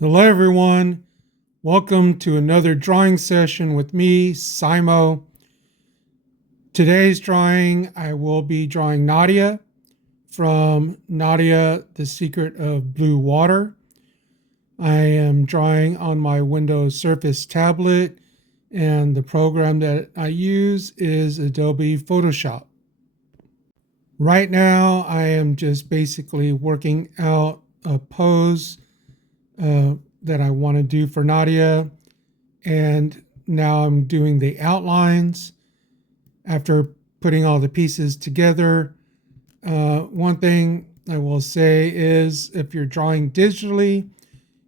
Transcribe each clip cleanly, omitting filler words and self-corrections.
Hello, everyone. Welcome to another drawing session with me, Simo. Today's drawing, I will be drawing Nadia from Nadia, The Secret of Blue Water. I am drawing on my Windows Surface tablet, and the program that I use is Adobe Photoshop. Right now, I am just basically working out a pose that I want to do for Nadia. And now I'm doing the outlines after putting all the pieces together. One thing I will say is if you're drawing digitally,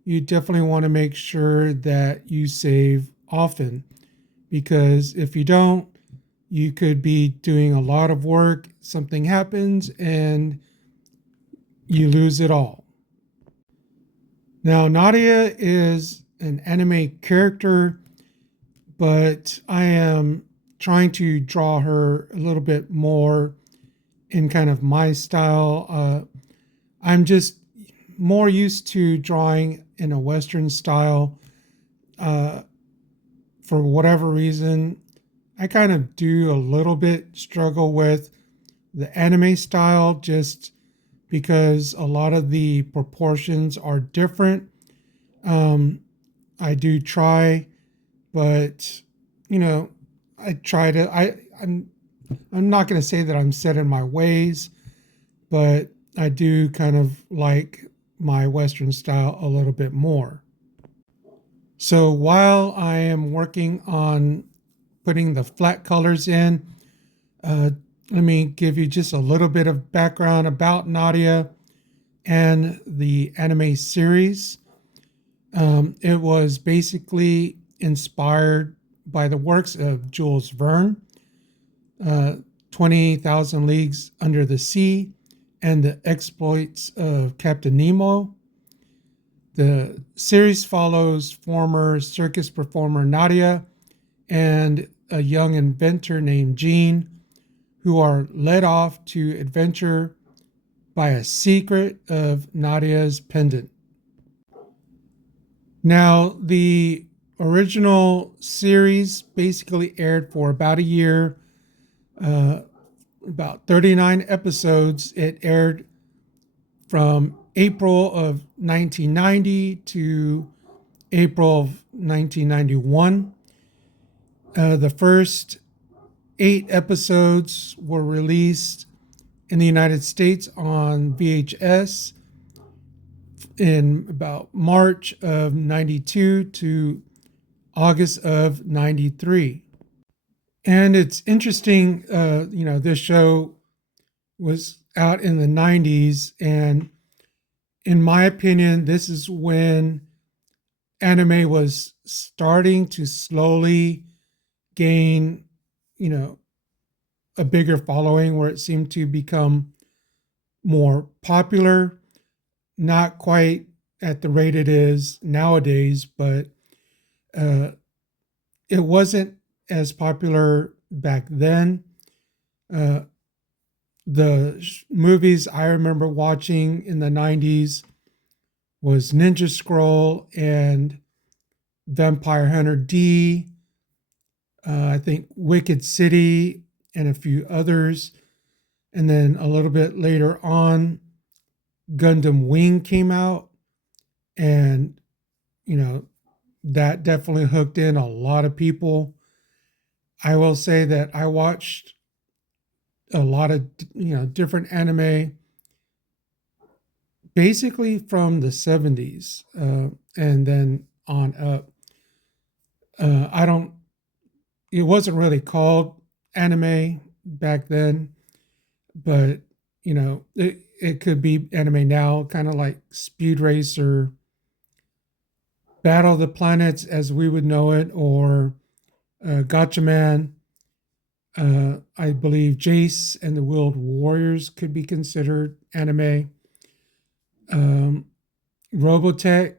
you definitely want to make sure that you save often, because if you don't, you could be doing a lot of work, something happens, and you lose it all. Now, Nadia is an anime character, but I am trying to draw her a little bit more in kind of my style. I'm just more used to drawing in a Western style. Uh, for whatever reason, I kind of do a little bit struggle with the anime style just because a lot of the proportions are different. Um, I do try, but you know, I try to. I'm not going to say that I'm set in my ways, but I do kind of like my Western style a little bit more. So while I am working on putting the flat colors in, uh, let me give you just a little bit of background about Nadia and the anime series. It was basically inspired by the works of Jules Verne, uh, 20,000 Leagues Under the Sea, and the exploits of Captain Nemo. The series follows former circus performer Nadia and a young inventor named Jean, who are led off to adventure by a secret of Nadia's pendant. Now, the original series basically aired for about a year, uh, about 39 episodes. It aired from April of 1990 to April of 1991. The first 8 episodes were released in the United States on VHS in about March of 92 to August of 93. And it's interesting, this show was out in the 90s. And in my opinion, this is when anime was starting to slowly gain, you know, a bigger following where it seemed to become more popular. Not quite at the rate it is nowadays, but uh, it wasn't as popular back then. Uh, the movies I remember watching in the 90s was Ninja Scroll and Vampire Hunter D, I think Wicked City, and a few others. And then a little bit later on, Gundam Wing came out, and you know that definitely hooked in a lot of people. I will say that I watched a lot of different anime basically from the 70s, and then on up. I don't. It wasn't really called anime back then, but it could be anime now, kind of like Speed Racer, Battle of the Planets as we would know it, or Gotcha Man. I believe Jace and the Wheeled Warriors could be considered anime. Um, Robotech,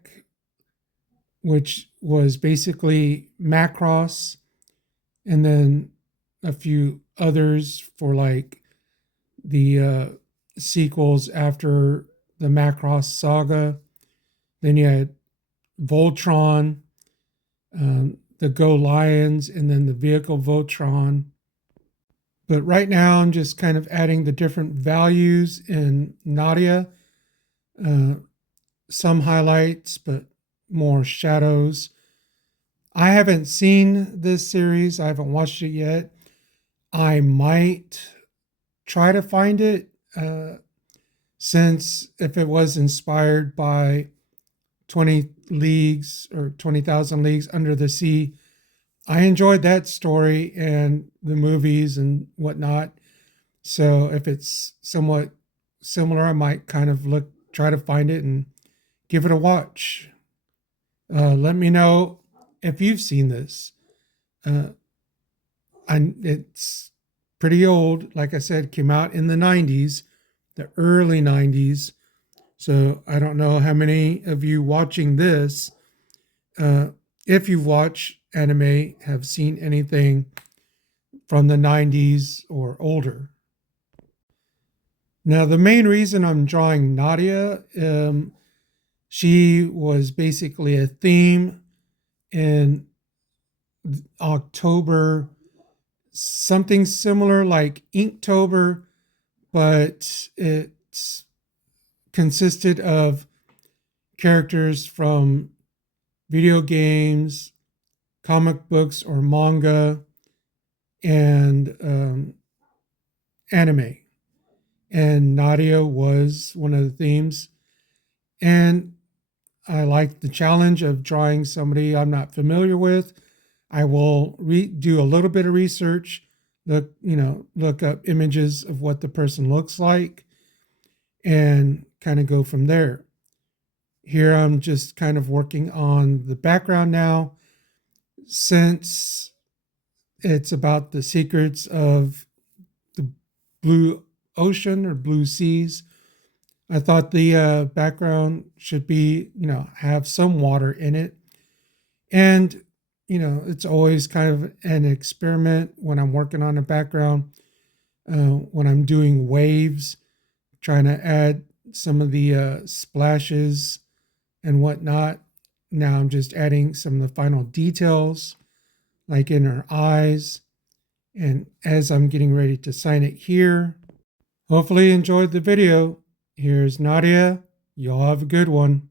which was basically Macross, and then a few others for like the sequels after the Macross saga. Then you had Voltron, the Go Lions, and then the vehicle Voltron. But right now, I'm just kind of adding the different values in Nadia. Uh, some highlights, but more shadows. I haven't seen this series. I haven't watched it yet. I might try to find it since if it was inspired by 20 Leagues or 20,000 Leagues Under the Sea, I enjoyed that story and the movies and whatnot. So if it's somewhat similar, I might kind of try to find it and give it a watch. Let me know if you've seen this. It's pretty old. Like I said, came out in the 90s, the early 90s. So I don't know how many of you watching this, if you've watched anime, have seen anything from the 90s or older. Now, the main reason I'm drawing Nadia, she was basically a theme in October, something similar like Inktober, but it's consisted of characters from video games, comic books or manga, and anime. And Nadia was one of the themes. And I like the challenge of drawing somebody I'm not familiar with. I will do a little bit of research, look up images of what the person looks like, and kind of go from there. Here I'm just kind of working on the background now, since it's about the secrets of the blue ocean or blue seas. I thought the background should be, have some water in it. And, it's always kind of an experiment when I'm working on a background, when I'm doing waves, trying to add some of the splashes and whatnot. Now I'm just adding some of the final details, like in her eyes. And as I'm getting ready to sign it here, hopefully you enjoyed the video. Here's Nadia. Y'all have a good one.